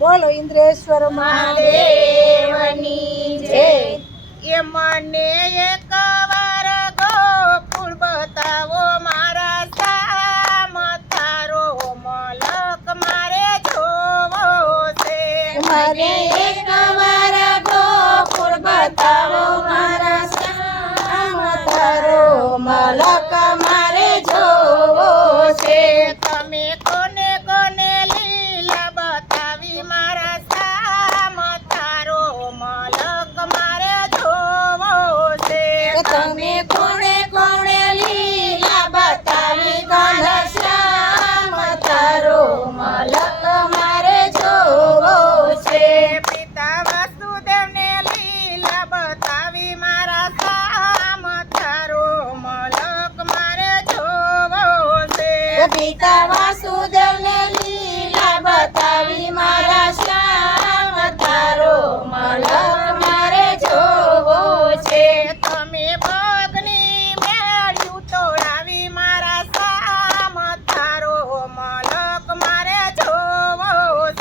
બોલો ઇન્દ્રેશ્વર મહાદેવની જય। એ મને એકવાર ગોકુળ બતાવો મારા શ્યામ તારો મલક મારે જોવો છે। મને એકવાર ગોકુળ બતાવો મારા શ્યામ તારો મલક મારે જોવો છે। તમે કોને કોને લીલા બતાવી મારા શ્યામ તારો મલક મારે જોવો છે। તમે કોને કોને લીલા બતાવી મારા શ્યામ તારો મલક મારે જોવો છે। પિતા વાસુદેવને લીલા બતાવી મારા શ્યામ તારો મલક મારે જોવો છે। પિતા વાસુદેવને લીલા બતાવી મારા શ્યામ તારો મલક મારે જોવો છે। તમે પગની મેળ્યું તોડાવી મારા શ્યામ તારો મલક મારે જોવો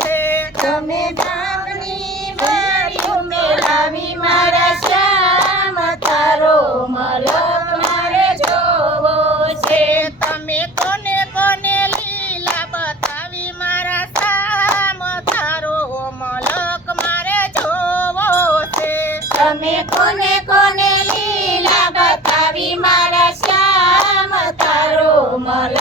છે। તમે ડાંગની મેળ્યું મેળાવી મારા શ્યામ તારો મલક મારે જોવો છે। તમે કોને કોને લીલા બતાવી મારા શ્યામ તારો મલક મારે જોવો છે। તમે કોને કોને લીલા બતાવી મારા શ્યામ તારો મલક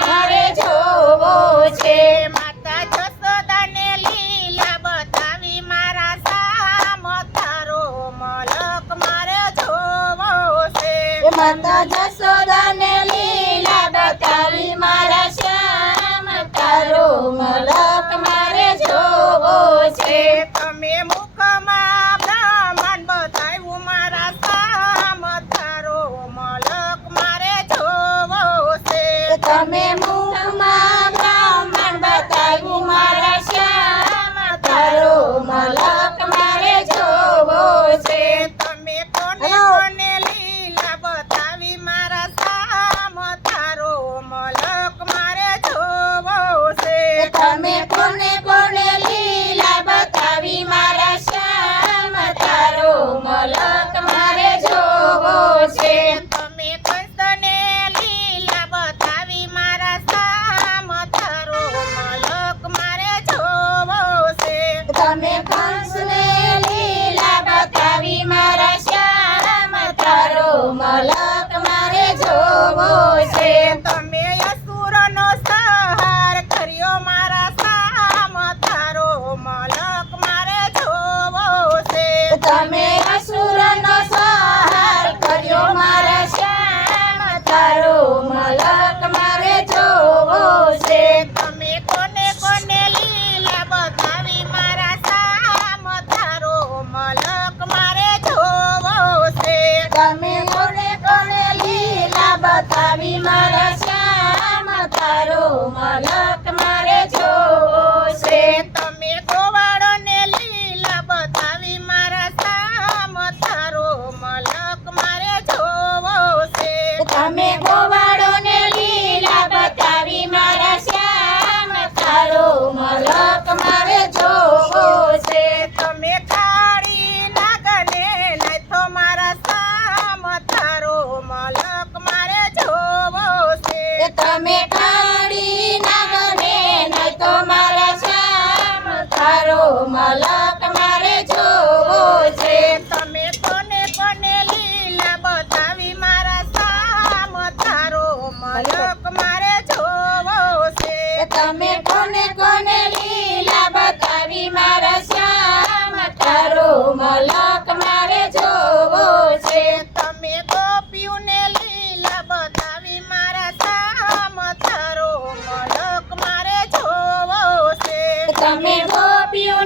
મારે જોવો છે। માતા જશોદાને લીલા બતાવી મારા શ્યામ તારો મલક મારે જોવો છે। માતા જશોદાને લીલા બતાવી મારા શ્યામ તારો મલક મારે જોવો છે। તમે મુખમાં બ્રાહ્મણ બતાવ્યું મારા શ્યામ તારો મલક મારે જોવો છે। તમે મુખમાં બ્રાહ્મણ બતાવ્યું મારા શ્યામ તારો મલક મારે જોવો છે। તમે કોને કોને લીલા બતાવી મારા શ્યામ તારો મલક મારે જોવો છે। તમે કોને કોને લીલા બતાવી મારા શ્યામ તારો મલક મારે જોવો છે। તમે કંસને લીલા બતાવી મારા શ્યામ તારો મલક મારે જોવો છે। તમે કંસને લીલા બતાવી મારા શ્યામ તારો મલક મારે જોવો છે। તમે અસુરનો સંહાર કર્યો મારા શ્યામ તારો મલક મારે જોવો છે। તમે અસુરનો સંહાર કર્યો મારા શ્યામ તારો મલક મારે જોવો છે। તમે કોને કોને લીલા બતાવી મારા શ્યામ તારો મલક મારે જોવો છે। તમે કોને કોને લીલા બતાવી મારા શ્યામ તારો મલક મારે જોવો છે। તમે ગોવાળોને લીલા બતાવી મારા શ્યામ તારો મલક મારે જોવો છે। તમે ગોવાળોને લીલા બતાવી મારા શ્યામ તારો મલક મારે જોવો છે। તમે કાળી નાગને નાથો મારા શ્યામ તારો મલક મારે જોવો છે। તમે કાળી નાગને નાથો મારા શ્યામ તારો મલક મારે જોવો છે। તમે કોને કોને લીલા બતાવી મારા શ્યામ તારો મલક મારે જોવો છે। તમે કોને કોને લીલા બતાવી મારા શ્યામ તારો મલક મારે જોવો છે। તમે ગોપીઓને લીલા બતાવી મારા શ્યામ તારો મલક મારે જોવો છે। તમે ગોપીઓને